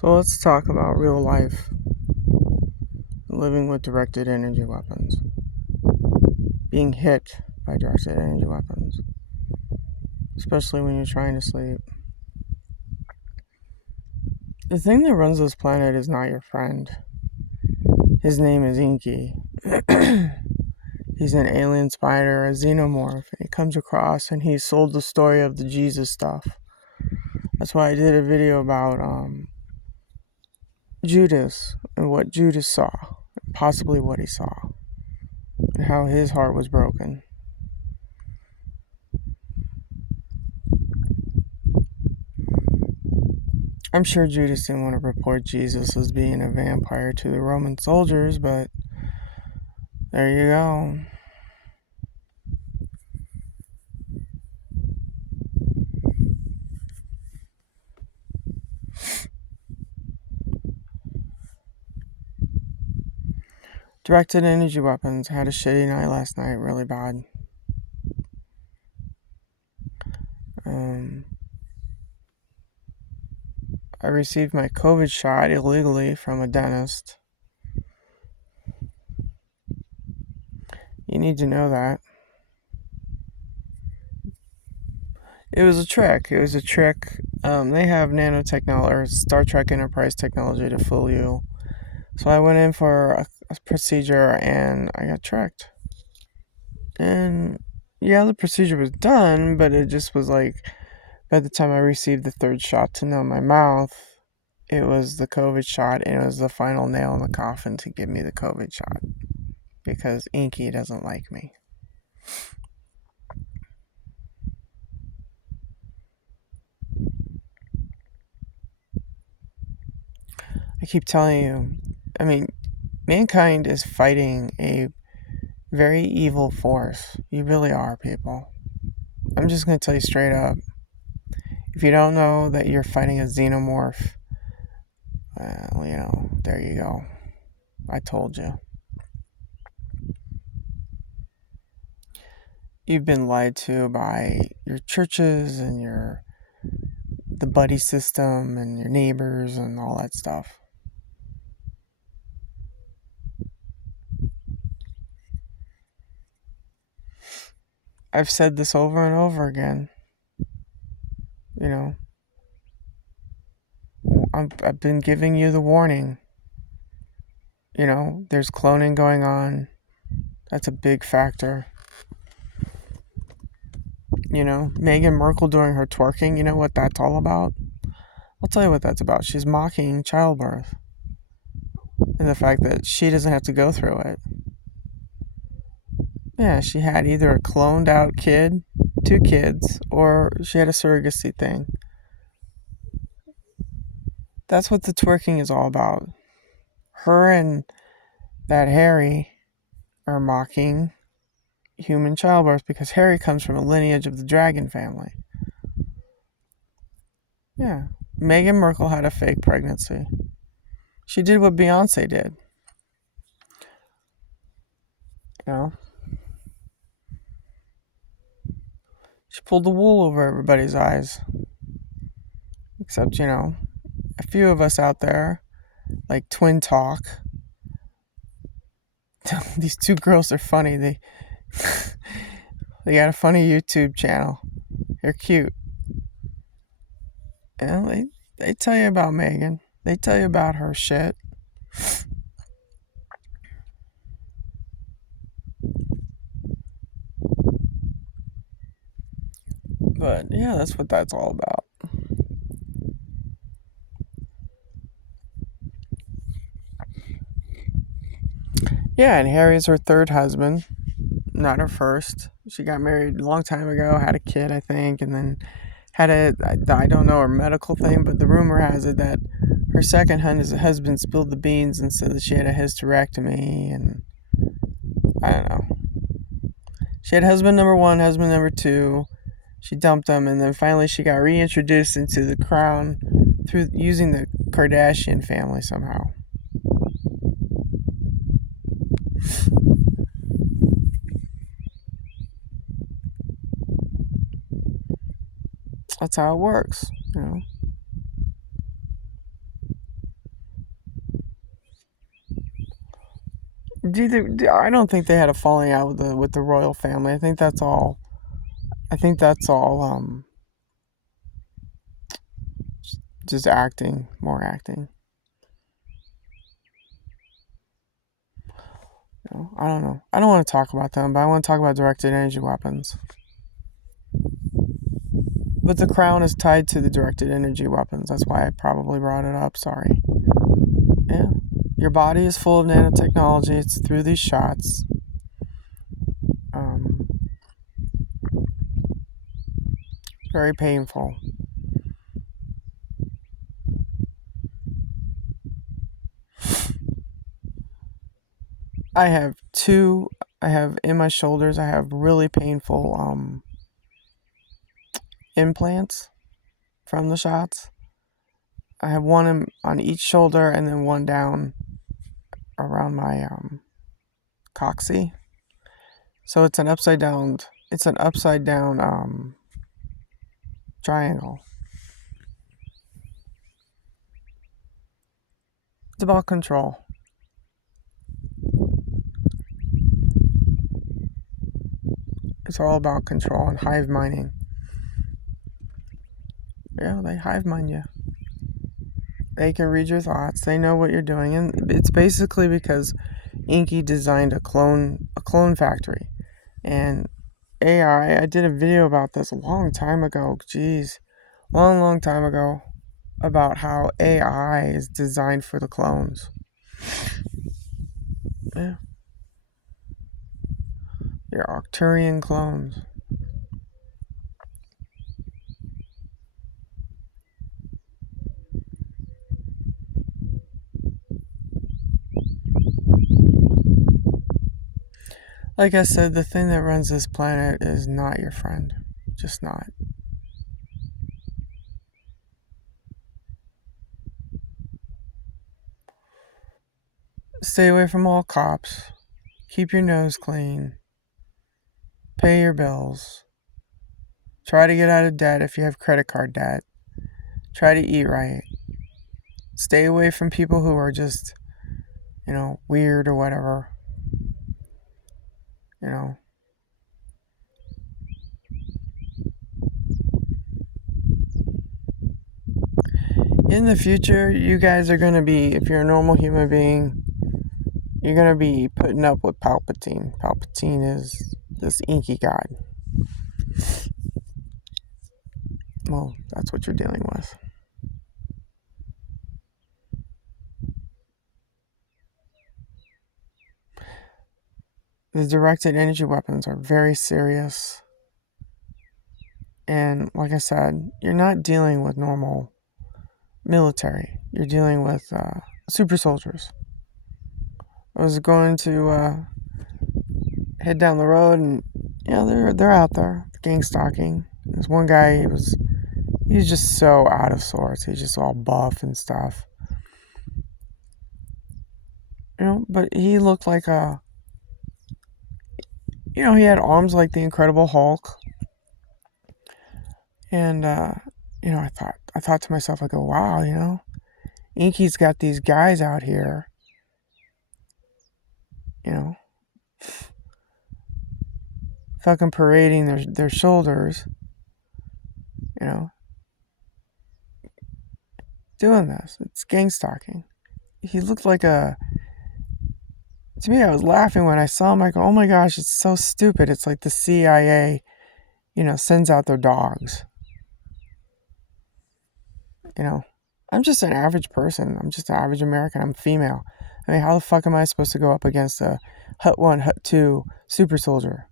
So let's talk about real life living with directed energy weapons, being hit by directed energy weapons, especially when you're trying to sleep. The thing that runs this planet is not your friend. His name is Inky. He's an alien spider, a xenomorph, and he comes across and he sold the story of the Jesus stuff. That's why I did a video about Judas and what Judas saw, possibly what he saw, and how his heart was broken. I'm sure Judas didn't want to report Jesus as being a vampire to the Roman soldiers, but there you go. Directed energy weapons. Had a shitty night last night, really bad. I received my COVID shot illegally from a dentist. You need to know that. It was a trick. They have nanotechnology or Star Trek Enterprise technology to fool you. So I went in for a procedure and I got tricked. And yeah, the procedure was done, but it just was like, by the time I received the third shot to numb my mouth, it was the COVID shot, and it was the final nail in the coffin to give me the COVID shot. Because Inky doesn't like me. I keep telling you, mankind is fighting a very evil force. You really are, people. I'm just going to tell you straight up. If you don't know that you're fighting a xenomorph, well, there you go. I told you. You've been lied to by your churches and the buddy system and your neighbors and all that stuff. I've said this over and over again. I've been giving you the warning. There's cloning going on. That's a big factor. Meghan Markle doing her twerking, you know what that's all about? I'll tell you what that's about. She's mocking childbirth and the fact that she doesn't have to go through it. Yeah, she had either a cloned out kid, 2 kids, or she had a surrogacy thing. That's what the twerking is all about. Her and that Harry are mocking human childbirth because Harry comes from a lineage of the dragon family. Yeah, Meghan Markle had a fake pregnancy. She did what Beyonce did. She pulled the wool over everybody's eyes. Except, a few of us out there, like Twin Talk. These 2 girls are funny. They got a funny YouTube channel. They're cute. And they tell you about Meghan. They tell you about her shit. But yeah, that's what that's all about. Yeah, and Harry's her 3rd husband, not her 1st. She got married a long time ago, had a kid, I think, and then I don't know her medical thing, but the rumor has it that her 2nd husband spilled the beans and said that she had a hysterectomy, and I don't know. She had husband number 1, husband number 2. She dumped them, and then finally she got reintroduced into the crown through using the Kardashian family somehow. That's how it works, I don't think they had a falling out with the royal family. I think that's all. I think that's all. Just acting, more acting. I don't know. I don't want to talk about them, but I want to talk about directed energy weapons. But the crown is tied to the directed energy weapons. That's why I probably brought it up. Sorry. Yeah. Your body is full of nanotechnology. It's through these shots. Um, very painful. I have two. I have in my shoulders. I have really painful implants from the shots. I have one on each shoulder and then one down around my coccyx. So it's an upside down. It's an upside down triangle. It's about control. It's all about control and hive minding. Yeah, they hive mind you. They can read your thoughts. They know what you're doing, and it's basically because Inky designed a clone factory, and AI. I did a video about this a long time ago. Jeez, long time ago, about how AI is designed for the clones. Yeah, your Arcturian clones. Like I said, the thing that runs this planet is not your friend. Just not. Stay away from all cops. Keep your nose clean. Pay your bills. Try to get out of debt if you have credit card debt. Try to eat right. Stay away from people who are just, weird or whatever. In the future, you guys are going to be, if you're a normal human being, you're going to be putting up with Palpatine. Palpatine is this inky god. Well, that's what you're dealing with. The directed energy weapons are very serious. And like I said, you're not dealing with normal military. You're dealing with super soldiers. I was going to head down the road, and they're out there gang stalking. There's one guy. He's just so out of sorts. He's just all buff and stuff. But he looked like he had arms like the Incredible Hulk. And I thought to myself, I go, wow, Inky's got these guys out here, fucking parading their shoulders, doing this. It's gang stalking. He looked like to me, I was laughing when I saw him. I go, oh my gosh, it's so stupid. It's like the CIA, sends out their dogs. I'm just an average person. I'm just an average American. I'm female. I mean, how the fuck am I supposed to go up against a Hut 1, Hut 2 super soldier?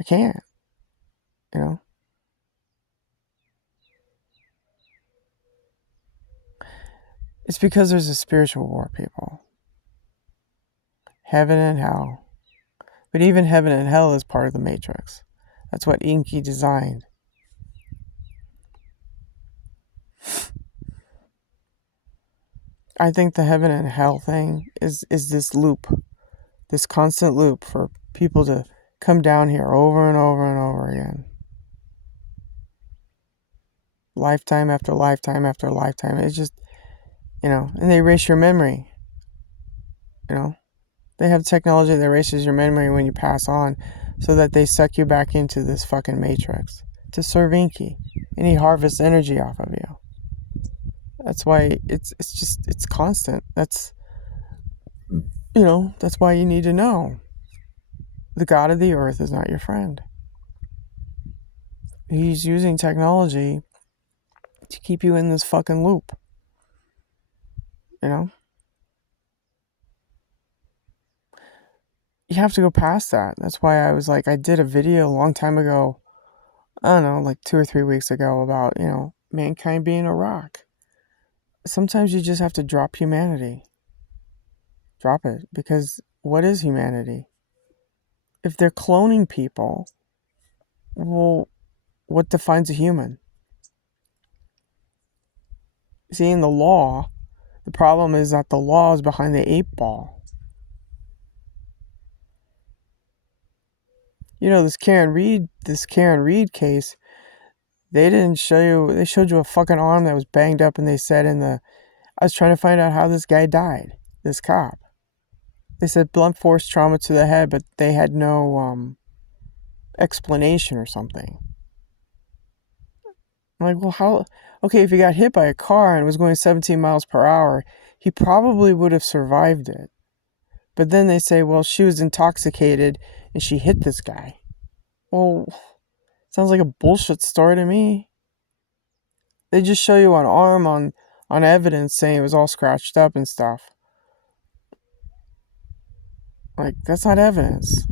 I can't. It's because there's a spiritual war, people. Heaven and hell. But even heaven and hell is part of the Matrix. That's what Inky designed. I think the heaven and hell thing is this loop. This constant loop for people to come down here over and over and over again. Lifetime after lifetime after lifetime. It's just, and they erase your memory. They have technology that erases your memory when you pass on so that they suck you back into this fucking matrix to serve Inky. And he harvests energy off of you. That's why it's constant. That's why you need to know. The God of the earth is not your friend. He's using technology to keep you in this fucking loop. You know? You have to go past that. That's why I was like, I did a video a long time ago, I don't know, like 2 or 3 weeks ago about, mankind being a rock. Sometimes you just have to drop humanity. Drop it. Because what is humanity? If they're cloning people, well, what defines a human? See, in the law, the problem is that the law is behind the 8-ball. This Karen Reed case, they showed you a fucking arm that was banged up, and they said I was trying to find out how this guy died, this cop. They said blunt force trauma to the head, but they had no explanation or something. I'm like, well, how? Okay, if he got hit by a car and was going 17 miles per hour, he probably would have survived it. But then they say, well, she was intoxicated and she hit this guy. Well, sounds like a bullshit story to me. They just show you an arm on evidence saying it was all scratched up and stuff. Like, that's not evidence.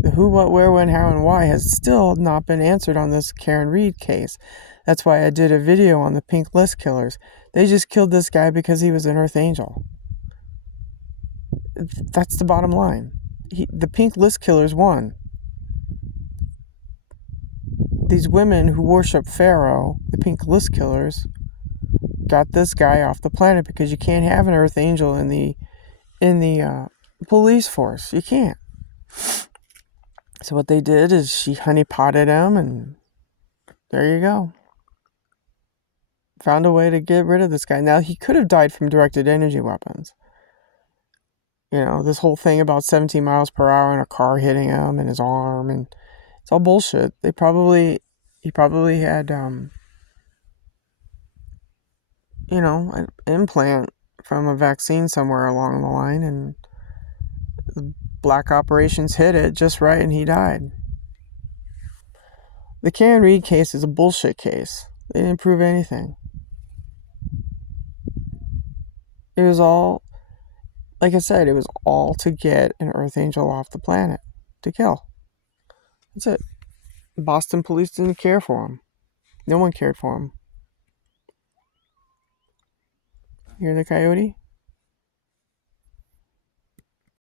The who, what, where, when, how, and why has still not been answered on this Karen Reed case. That's why I did a video on the Pink List killers. They just killed this guy because he was an Earth Angel. That's the bottom line. The Pink List killers won. These women who worship Pharaoh, the Pink List killers, got this guy off the planet because you can't have an Earth Angel in the police force. You can't. So what they did is she honeypotted him, and there you go. Found a way to get rid of this guy. Now, he could have died from directed energy weapons. This whole thing about 17 miles per hour and a car hitting him and his arm, and it's all bullshit. He probably had, an implant from a vaccine somewhere along the line, and the black operations hit it just right, and he died. The Karen Reed case is a bullshit case. They didn't prove anything. It was all, like I said, it was all to get an Earth Angel off the planet to kill. That's it. Boston police didn't care for him. No one cared for him. You hear the coyote?